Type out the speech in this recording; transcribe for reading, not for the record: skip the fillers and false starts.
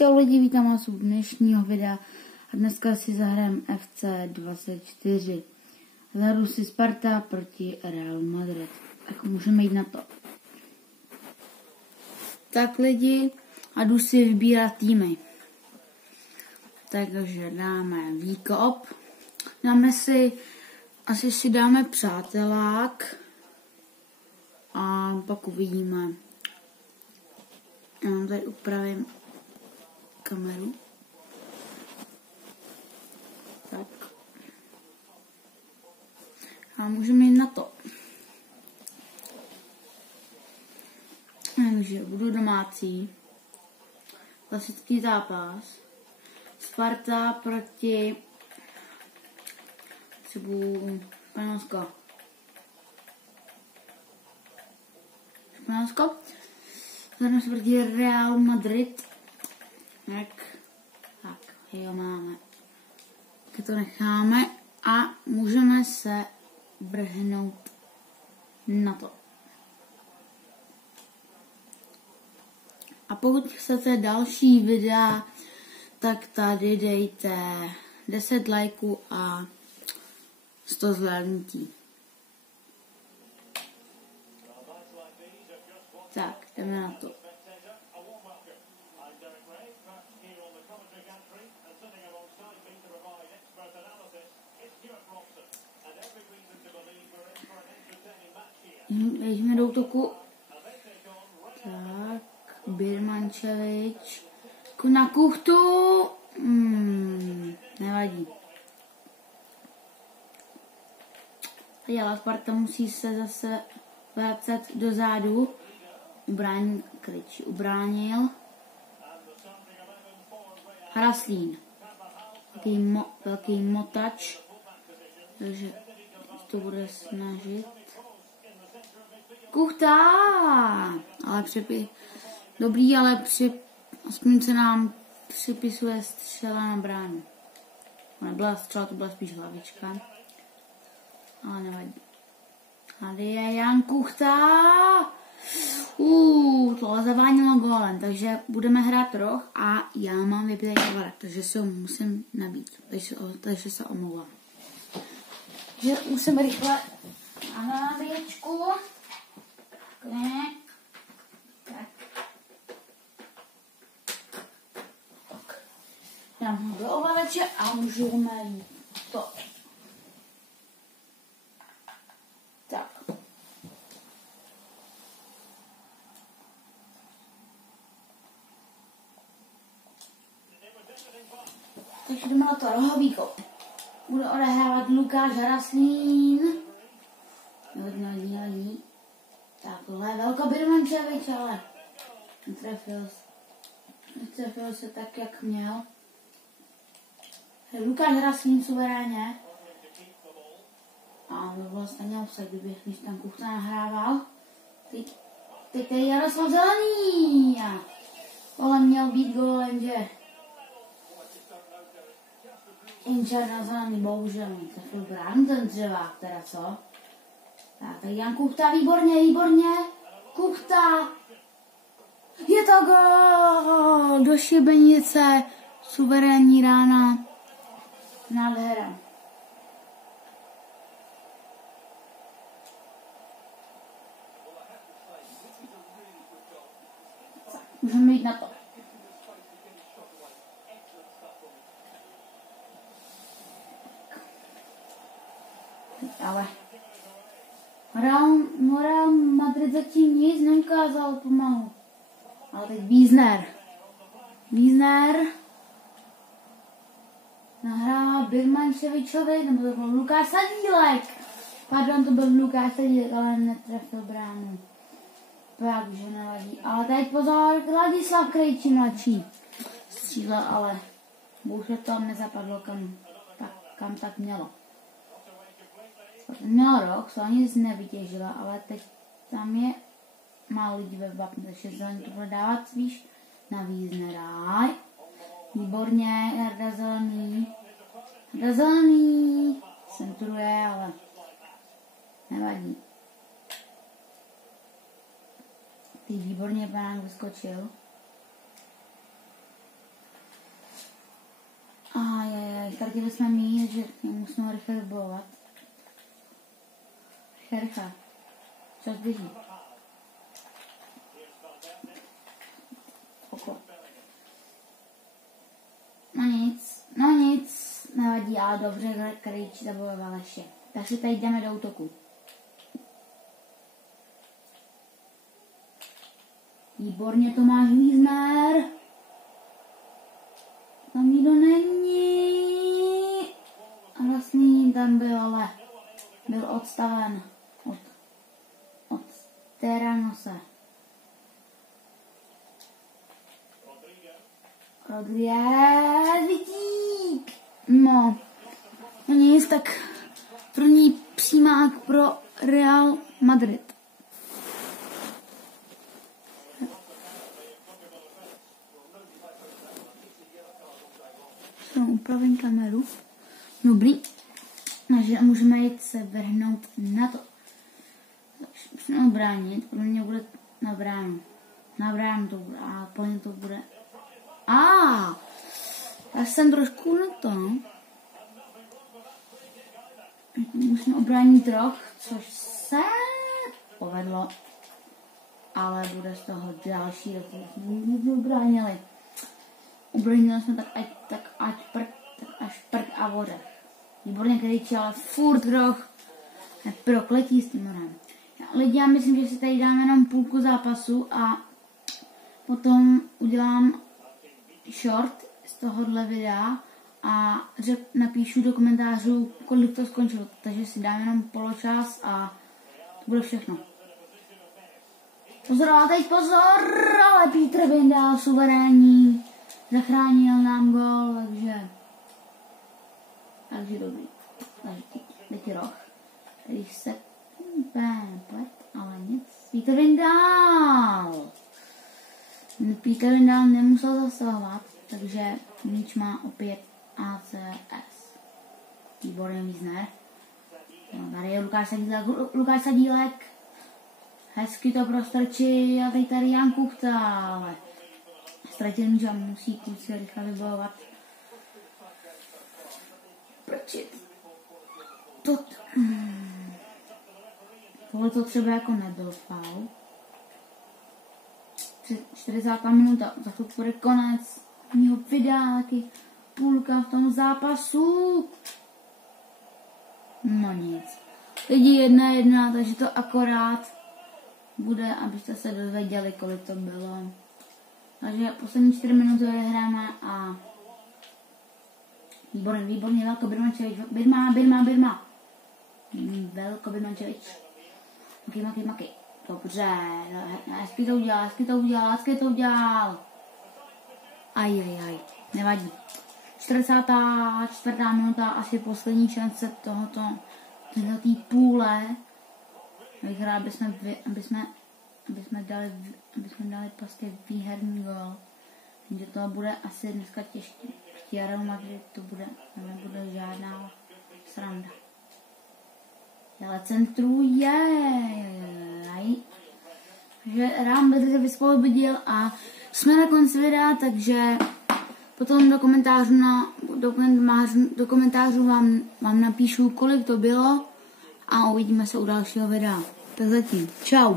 Čau lidi, vítám vás u dnešního videa a dneska si zahrajeme FC 24. Zahraju si Sparta proti Real Madrid. Tak můžeme jít na to. Tak lidi, a jdu si vybírat týmy. Takže dáme výkop. Asi si dáme přátelák. A pak uvidíme. Já vám tady upravím kameru. Tak. A můžeme jít na to. Takže budu domácí. Klasický zápas. Sparta proti třeba Španělsko. Zahrajeme se proti Real Madrid. Tak, jo máme. Tak to necháme a můžeme se vrhnout na to. A pokud chcete další videa, tak tady dejte 10 lajků a 100 zhlédnutí. Tak, jdeme na to. Jdeme do útoku. Tak, Birmančevič. Na Kuchtu. Nevadí. Ale Sparta musí se zase vracet dozadu. Ubránil. Hraslín. Velký motač. Takže to bude snažit. Kuchta! Ale dobrý, ale aspoň se nám připisuje střela na bránu. Nebyla střela, to byla spíš hlavička. Ale nevadí. Tady je Jan Kuchta! Tohle zavánilo gólem, takže budeme hrát roh a já mám vypětej kavalek, takže si ho musím nabít. Takže se omlouvám. Takže musím rychle a na nabíječku. Tak. Dám ho do ovladače a můžeme jít to. Tak. Takže jdeme na to rohový kop. Bude odehrávat Lukáš Hraslín. Nevadí. Tak, tohle je velká Birmančevič, ale netrefil se tak, jak měl. Lukáš Hraslín suverénně. A to vlastně měl se, když tam Kuchta nahrával. Teď je Jaroslav Zelený. Kolem měl být gól, jenže na Zelený bohužel netrefil bránu ten dřevák, teda co? Tak, Jan Kuchta, výborně. Kuchta. Je to gól. Do šibenice. Suverénní rána. Nádhera. Můžeme jít na to. Ale Real Madrid zatím nic neukázal pomalu. Ale teď Wiesner nahrává Birmančevičovi, nebo to byl Lukáš Sadílek. Pardon, to byl Lukáš Sadílek, ale netrefil bránu. Takže nevadí. Ale teď pozor, Ladislav Krejčí mladší. Střílel, ale bohužel to nezapadlo kam tak mělo. Měl roh, to nic nevytěžila, ale teď tam je málo lidí ve vápnu, takže Zelený to bude dávat spíš na Wiesnera. Výborně, Jarda Zelený centruje, ale nevadí. Teď výborně Banák vyskočil. ztratili jsme míč, že musíme rychle vybojovat. Rychle. Čas běží. No nic, nevadí, ale dobře, Krejčí zabojoval ještě. Takže tady jdeme do útoku. Výborně, Tomáš Wiesner. Tam nikdo není. A vlastně tam byl, ale byl odstaven od Teranose. Rodríguez, vidík. No nic, tak první přímák pro Real Madrid. Upravím kameru. Dobrý. Takže můžeme jít se vrhnout na to. Takže musíme obránit. Pro mě bude na bránu. Na bránu to bude. A plně to bude. Já jsem trošku na to. Musíme obránit roh, což se povedlo. Ale bude z toho další roh. Jsme obránili. Ubránili jsme tak až prd a voda. Výborně Krejčí, ale furt roh. Prokletí s tím rohem. Lidi, já myslím, že si tady dáme jenom půlku zápasu a potom udělám short z tohohle videa a napíšu do komentářů, kolik to skončilo. Takže si dám jenom poločas a to bude všechno. Pozor, a teď pozor, ale Petr Bindal suverénní. Zachránil nám gol, takže dobrý. Takže teď roh, který se plet, ale nic. Petr Bindal nemusel zasahovat, takže míč má opět ACS. Výborný Wiesner. Tady je Lukáš Sadílek. Hezky to prostrčí a teď tady Jan Kuchta, ale ztratil míč a musí kluci rychle vybojovat. Prčit. Tohle to třeba jako nebyl faul. 40. minuta, za chvilku bude konec mýho videa, taky půlka v tom zápasu. No nic. Lidi 1-1, takže to akorát bude, abyste se dozvěděli, kolik to bylo. Takže poslední 4 minuty odehráme a výborně, Velko Birmančevič, Birma. Velko Birmančevič. Maki. Dobře, hezky to udělal. Ajajaj, nevadí. 44. minuta, asi poslední šance této půle. Vyhrát, aby jsme dali prostě výherní gol. Takže to bude asi dneska těžké. Real Madrid to nebude žádná sranda. Ale centruje. Takže Real Madrid se vysvobodil a jsme na konci videa, takže potom do komentářů vám napíšu, kolik to bylo a uvidíme se u dalšího videa. Tak zatím. Čau.